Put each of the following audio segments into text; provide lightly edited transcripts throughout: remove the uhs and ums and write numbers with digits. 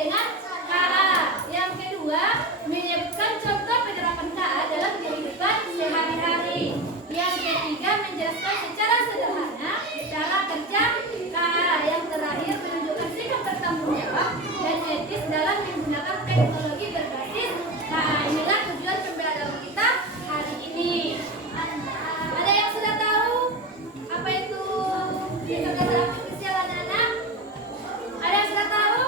dengan KA. Yang kedua, menyebutkan contoh penerapan KA dalam kehidupan sehari-hari. Yang ketiga, menjelaskan secara sederhana cara kerja KA. Yang terakhir, menunjukkan sikap bertanggung jawab dan etis dalam menggunakan teknologi berbasis KA. Inilah tujuan pembelajaran kita hari ini. Ada yang sudah tahu apa itu kecerdasan artifisial, anak-anak? Ada yang sudah tahu?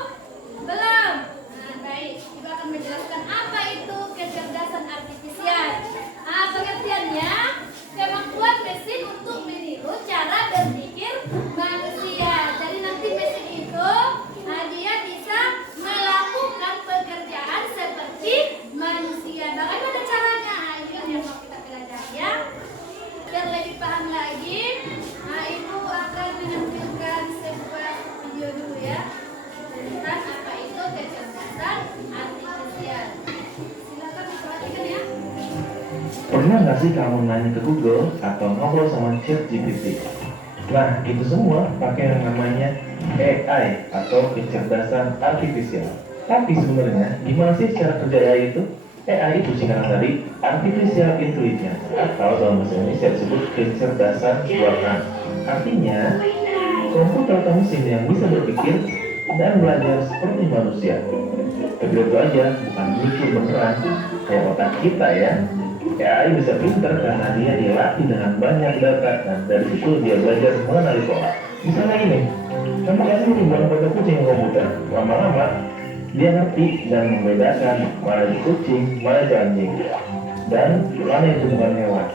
Belum? Nah, baik. Ibu akan menjelaskan apa itu kecerdasan artifisial. Pengertiannya, kemampuan mesin untuk meniru cara berpikir manusia. Jadi nanti mesin itu dia bisa melakukan pekerjaan seperti manusia. Bagaimana caranya? Ini yang mau kita pelajari ya. Biar lebih paham lagi, Ibu akan menampilkan sebuah video dulu ya, tentang apa itu kecerdasan artifisial. Silakan diperhatikan ya. Pernah nggak sih kamu nanya ke Google atau ngobrol sama ChatGPT? Nah, itu semua pakai yang namanya AI atau kecerdasan artifisial. Tapi sebenarnya, gimana sih cara kerja AI itu? AI itu singkatan dari Artificial Intelligence atau dalam bahasa Indonesia disebut kecerdasan buatan. Artinya, komputer atau mesin yang bisa berpikir dan belajar seperti manusia. Tapi itu aja, bukan mikir beneran kayak otak kita ya. AI bisa pintar karena dia dilatih dengan banyak data dan dari situ dia belajar mengenali pola. Misalnya ini, kamu kasih ribuan foto kucing ke komputer, lama-lama dia ngerti dan membedakan mana itu kucing, mana itu anjing, dan mana itu bukan hewan.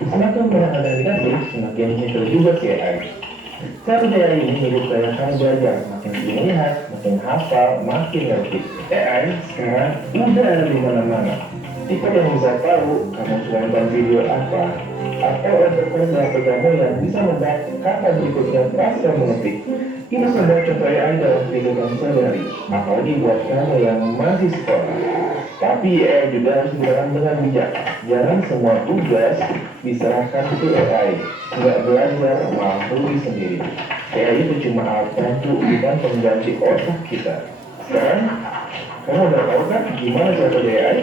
Semakin banyak data yang dikasih, semakin pintar juga si AI. Cara kerja ini mirip kayak kamu belajar, makin melihat, makin hafal, makin ngerti. AI sekarang udah ada di mana-mana. Jika yang bisa tahu kamu sudah nonton video apa, atau interface HP kamu yang bisa membuat kata berikutnya pas kamu mengetik. Ini semua contoh AI dalam kehidupan sehari-hari, apalagi buat kamu yang masih sekolah. Tapi AI juga harus digunakan dengan bijak. Jangan semua tugas diserahkan ke AI. Nggak belajar malah rugi sendiri. AI itu cuma alat bantu, bukan pengganti otak kita. Sekarang, kamu udah tahu kan gimana cara kerja AI?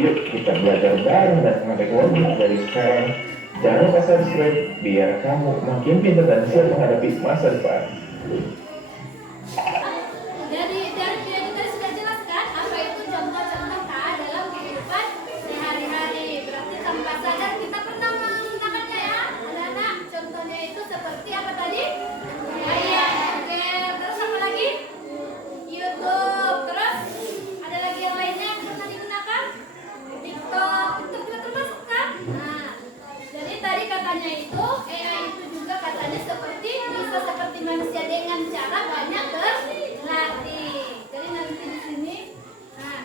Yuk kita belajar bareng dan dengan teknologi dari sekarang. Jangan lupa subscribe biar kamu makin pintar dan siap menghadapi masa depan. Dari video kita sudah jelaskan apa itu contoh-contoh KA dalam kehidupan sehari-hari. Berarti tanpa sadar kita pernah menggunakannya ya, anak-anak. Contohnya itu seperti apa tadi? Ya, oke. Terus apa lagi? YouTube. Terus ada lagi yang lainnya yang pernah digunakan? TikTok. TikTok juga termasuk kan? Nah, jadi tadi katanya itu AI itu juga katanya bisa seperti manusia dengan cara banyak berlatih. Jadi nanti di sini. Nah,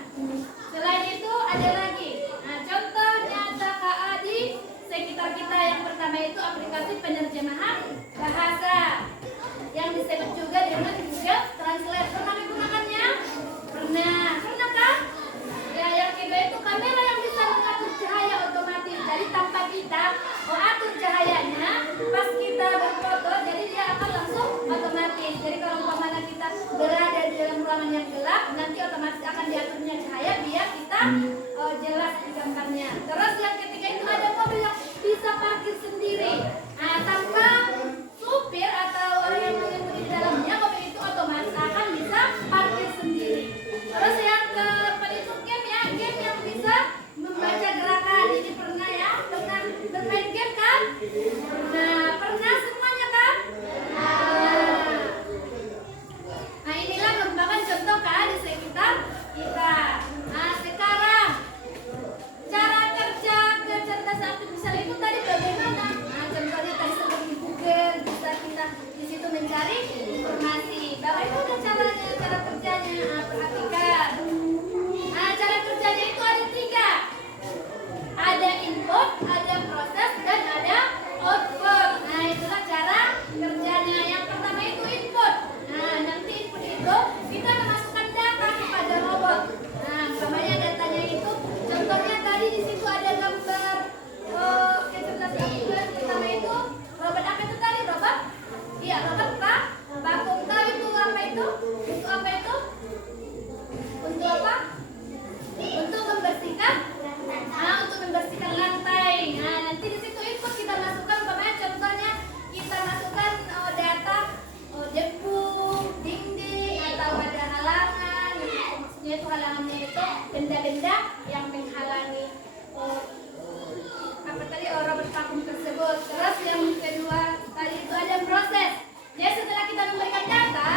selain itu ada lagi. Nah, contoh nyata KA di sekitar kita. Yang pertama itu aplikasi penerjemahan bahasa yang disebut juga dengan Google Translate. Pernah digunakannya? Pernah kan? Ya, yang kedua itu kamera yang bisa mengatur cahaya otomatis. Jadi tanpa kita atur cahayanya, pas kita berfoto, jadi dia akan langsung otomatis. Jadi kalau umpamanya kita berada di dalam ruangan yang gelap, nanti otomatis akan diaturnya cahaya biar kita jelas di gambarnya. Terus yang ketiga itu ada mobil yang bisa parkir sendiri. Nah, tanpa supir atau orang yang mengemudi di dalamnya, mobil itu otomatis akan bisa parkir sendiri. Terus yang keempat itu game yang bisa membaca gerakan. Ini pernah ya? Pernah bermain game kan? Nah, pernah semuanya kan? Nah, inilah merupakan contoh KA di sekitar kita. Nah, sekarang cara kerja kecerdasan artifisial itu tadi bagaimana? Nah, contohnya tadi seperti Google, bisa kita di situ mencari informasi. Bagaimana caranya, cara kerjanya? Nah, perhatikan. Nah, cara kerjanya itu ada 3. Ada input, ada proses, dan ada output. Nah, itulah cara kerjanya. Yang pertama itu input. Nah, nanti input itu kita memasukkan data kepada robot. Nah, umpamanya datanya itu, contohnya tadi di situ ada gambar kecerdasan artifisial. Pertama itu robot apa itu tadi? Robot? Iya, robot vakum. Tahu itu apa itu? Itu apa itu? itu halangannya itu benda-benda yang menghalangi robot vakum tersebut. Terus yang kedua tadi itu ada proses. Jadi setelah kita memberikan data,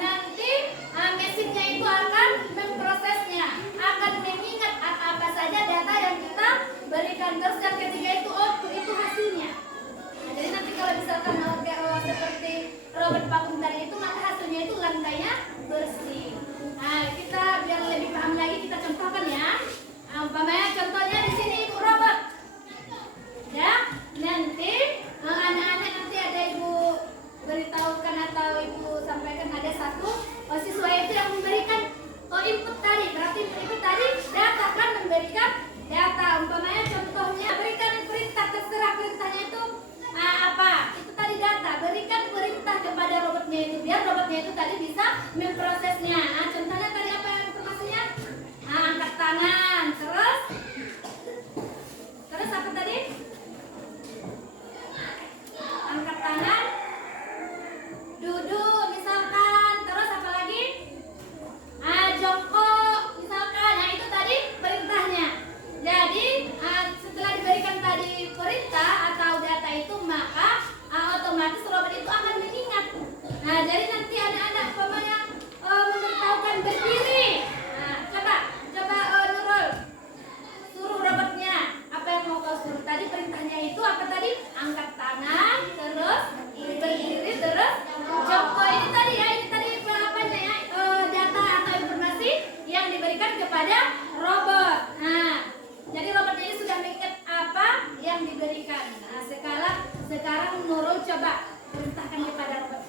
nanti mesinnya itu akan memprosesnya, akan mengingat apa saja data yang kita berikan. Terus yang ketiga itu output, itu hasilnya. Nah, jadi nanti kalau misalkan seperti robot vakum tadi itu, maka hasilnya itu lantainya bersih. Nah, kita biar lebih paham lagi kita contohkan ya. Umpamanya contohnya di sini ibu robot. Ya, nanti anak-anak nanti ada ibu beritahukan atau ibu sampaikan ada satu siswa itu yang memberikan input tadi. Berarti input tadi data kan, memberikan data. Umpamanya contohnya berikan perintah, terserah perintahnya itu apa. Itu tadi data. Berikan perintah kepada robotnya itu biar robotnya itu tadi bisa memprosesnya. Contohnya tadi apa yang informasinya? Angkat tangan. Terus apa tadi? Angkat tangan, duduk misalkan, terus apa lagi? Jongkok misalkan. Nah, itu tadi perintahnya. Jadi setelah diberikan tadi perintah atau data itu, maka otomatis robot itu akan mengingat. Nah, jadi nanti anak-anak umpamanya memberitahukan berdiri. Nah, coba Nurul, suruh robotnya apa yang mau kau suruh. Tadi perintahnya itu apa tadi? Angkat tangan, terus berdiri, terus jongkok. Ini tadi ya, apanya ya, data atau informasi yang diberikan kepada robot. Nah, jadi robotnya ini sudah mengingat apa yang diberikan. Nah, sekarang Nurul coba perintahkan kepada robot.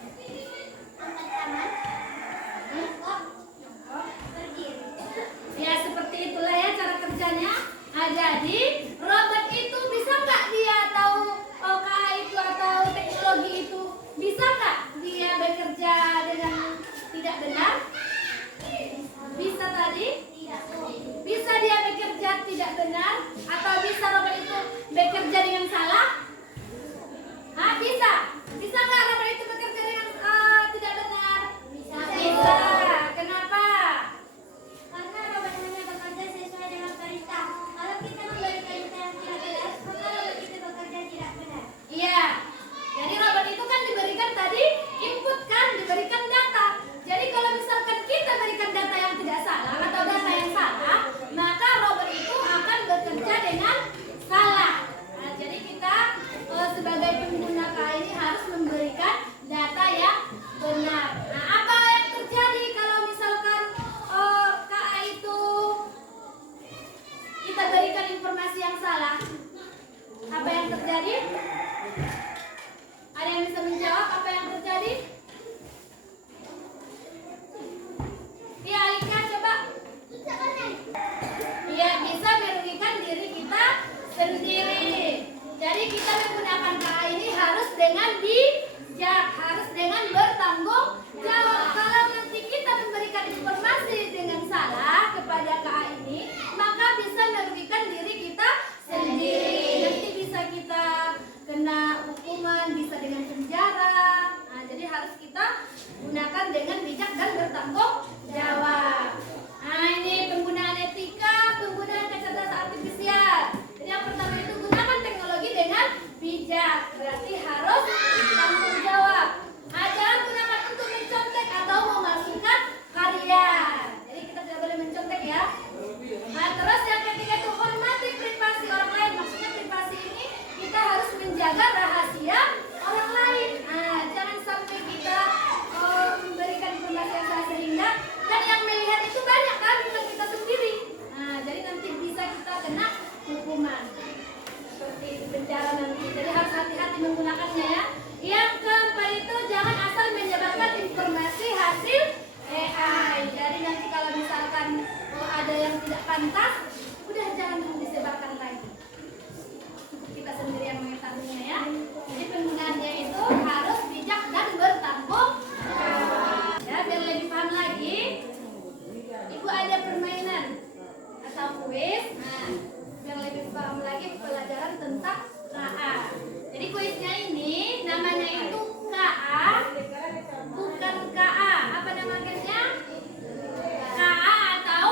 Angkat tangan, jongkok, berdiri. Ya, seperti itulah ya cara kerjanya. Nah, jadi robot itu bisa nggak dia tahu itu atau teknologi itu, bisa nggak dia bekerja dengan tidak benar? Bisa tadi? Bisa dia bekerja tidak benar? Atau bisa robot itu bekerja dengan salah? Bisa. Bisa nggak robot itu bekerja dengan tidak benar? Bisa. Kenapa? Karena robot hanya bekerja sesuai dengan perintah. Kalau kita memberi perintah yang tidak benar, maka robot itu bekerja tidak benar. Iya. Jadi robot itu kan diberikan tadi input kan, diberikan data. Jadi kalau misalkan kita berikan data yang tidak salah atau data yang salah, maka robot itu akan bekerja dengan salah. Nah, jadi kita sebagai pengguna KA ini harus memberikan data yang benar. Nah, apa yang terjadi kalau misalkan KA itu kita berikan informasi yang salah? Apa yang terjadi? Ada yang bisa menjawab apa yang terjadi? Iya, Alika coba. Iya, bisa merugikan diri kita sendiri. Jadi kita menggunakan KA ini harus dengan bijak, harus dengan bertanggung jawab. Kalau nanti kita memberikan informasi dengan salah kepada KA ini, maka bisa merugikan diri kita sendiri. Nanti bisa kita kena hukuman, bisa dengan penjara. Nah, jadi harus kita gunakan dengan bijak dan bertanggung jawab. Nah, ini penggunaan etika, penggunaan kecerdasan artifisial. Jadi yang pertama itu gunakan teknologi dengan bijak, berarti harus bertanggung jawab. Jangan gunakan untuk mencontek atau memalsukan karya. Jadi kita tidak boleh mencontek ya. Nah, terus yang ketiga itu hormati privasi orang lain. Maksudnya privasi ini kita harus menjaga rahasia orang lain. Nah, jangan sampai kita memberikan informasi yang salah sehingga dan yang melihat itu banyak kan, bukan kita sendiri. Nah, jadi nanti bisa kita kena hukuman seperti di penjara nanti. Jadi harus hati-hati menggunakannya ya. Yang keempat itu jangan asal menyebarkan informasi hasil AI. Jadi nanti kalau misalkan ada yang tidak pantas, udah jangan disebarkan lagi. Kita sendiri yang mengetahuinya ya. Jadi penggunaannya itu harus bijak dan bertanggung jawab. Ya, biar lebih paham lagi, Ibu ada permainan atau kuis. Nah, biar lebih paham lagi pelajaran tentang KA. Jadi kuisnya ini namanya itu KA, bukan KA. Apa nama gamenya? KA atau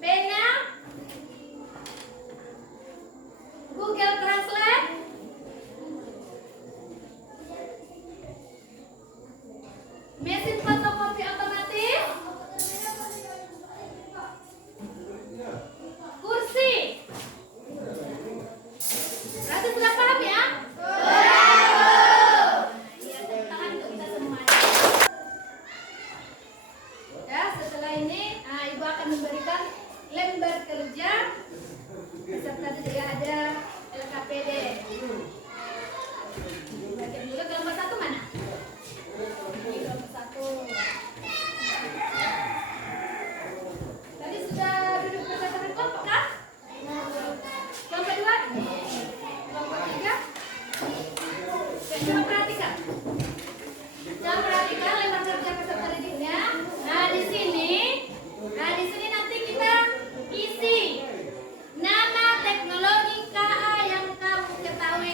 P-nya Google Translate. Mesin fotokopi otomatis. Kursi. Berarti sudah paham ya? Iya, tepuk tangan untuk kita semuanya. Ya, setelah ini Ibu akan memberikan lembar kerja beserta juga ada LKPD. Bagian dulu kelompok 1 mana? Ini kelompok 1. Tadi sudah duduk berdasarkan kelompok kan? Kelompok 2? Kelompok 3? Coba perhatikan. Coba perhatikan lembar kerja peserta didiknya. Nah, di sini nanti kita isi nama teknologi KA yang kamu ketahui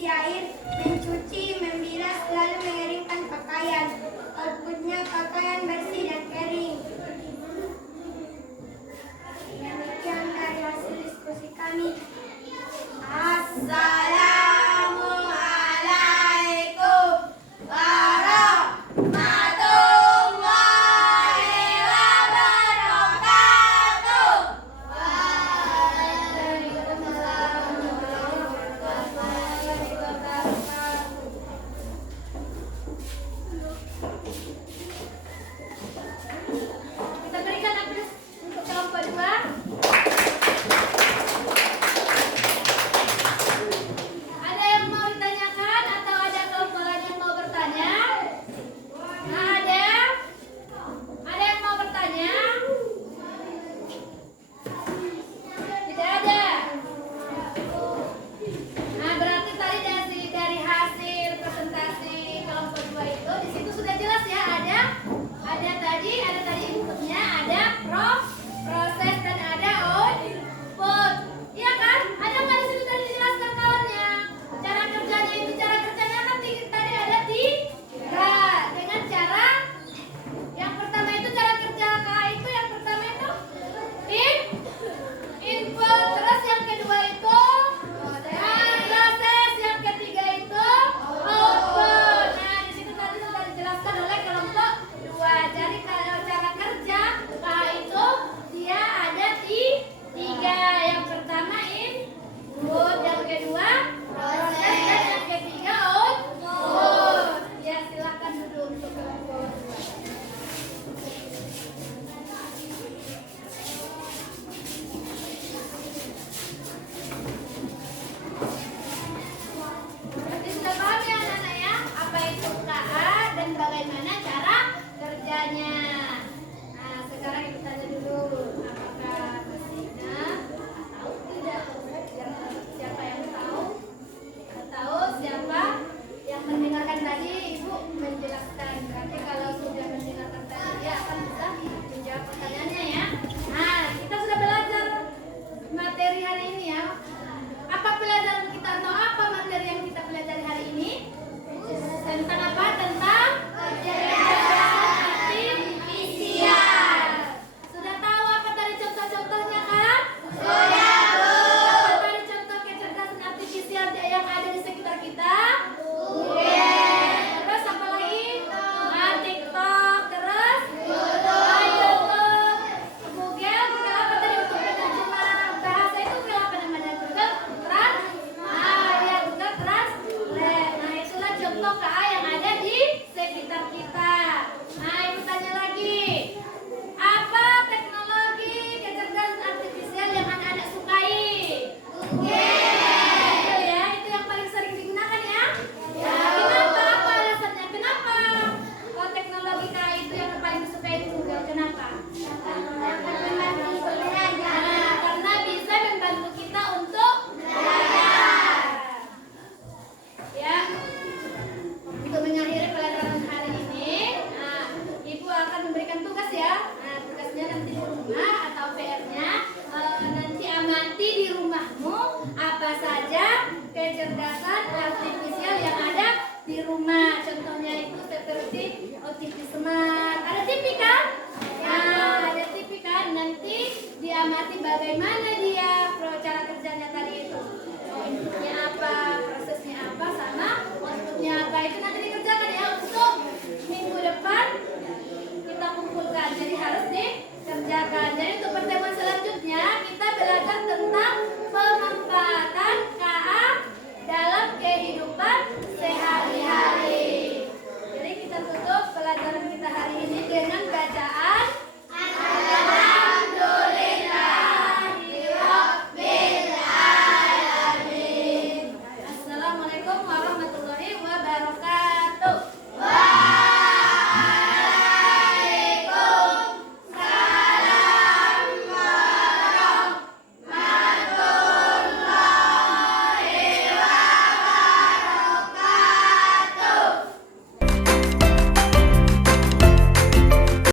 mengisi air, mencuci, membilas, lalu mengeringkan pakaian. Outputnya pakaian bersih dan kering. Demikian dari hasil diskusi kami. Assalamualaikum warahmatullahi wabarakatuh. Waalaikumsalam warahmatullahi wabarakatuh. Kita berikan aplaus untuk kelompok 2. Ada yang mau ditanyakan atau ada kelompok lain yang mau bertanya? Ada? Ada yang mau bertanya? Tidak ada. Nah, berarti tadi dari hasil presentasi kelompok 2 itu di situ sudah jelas ya, ada tadi inputnya, ada proses dan ada output. Iya kan? Ada nggak di situ tadi dijelaskan kawannya? Cara kerjanya itu kan tadi ada 3 dengan cara yang pertama itu cara kerja KA itu yang pertama itu input, terus yang kedua itu proses, yang ketiga itu output. Nah, di situ tadi sudah dijelaskan oleh kelompok 2. Jadi kalau cara kerja KA itu dia ada 3. Yang pertama input, yang kedua proses, dan yang ketiga output. Ya, silakan duduk untuk kelompok 2. Berarti sudah paham ya anak-anak ya, apa itu KA dan bagaimana cara kerjanya. Nah, sekarang kita tanya dulu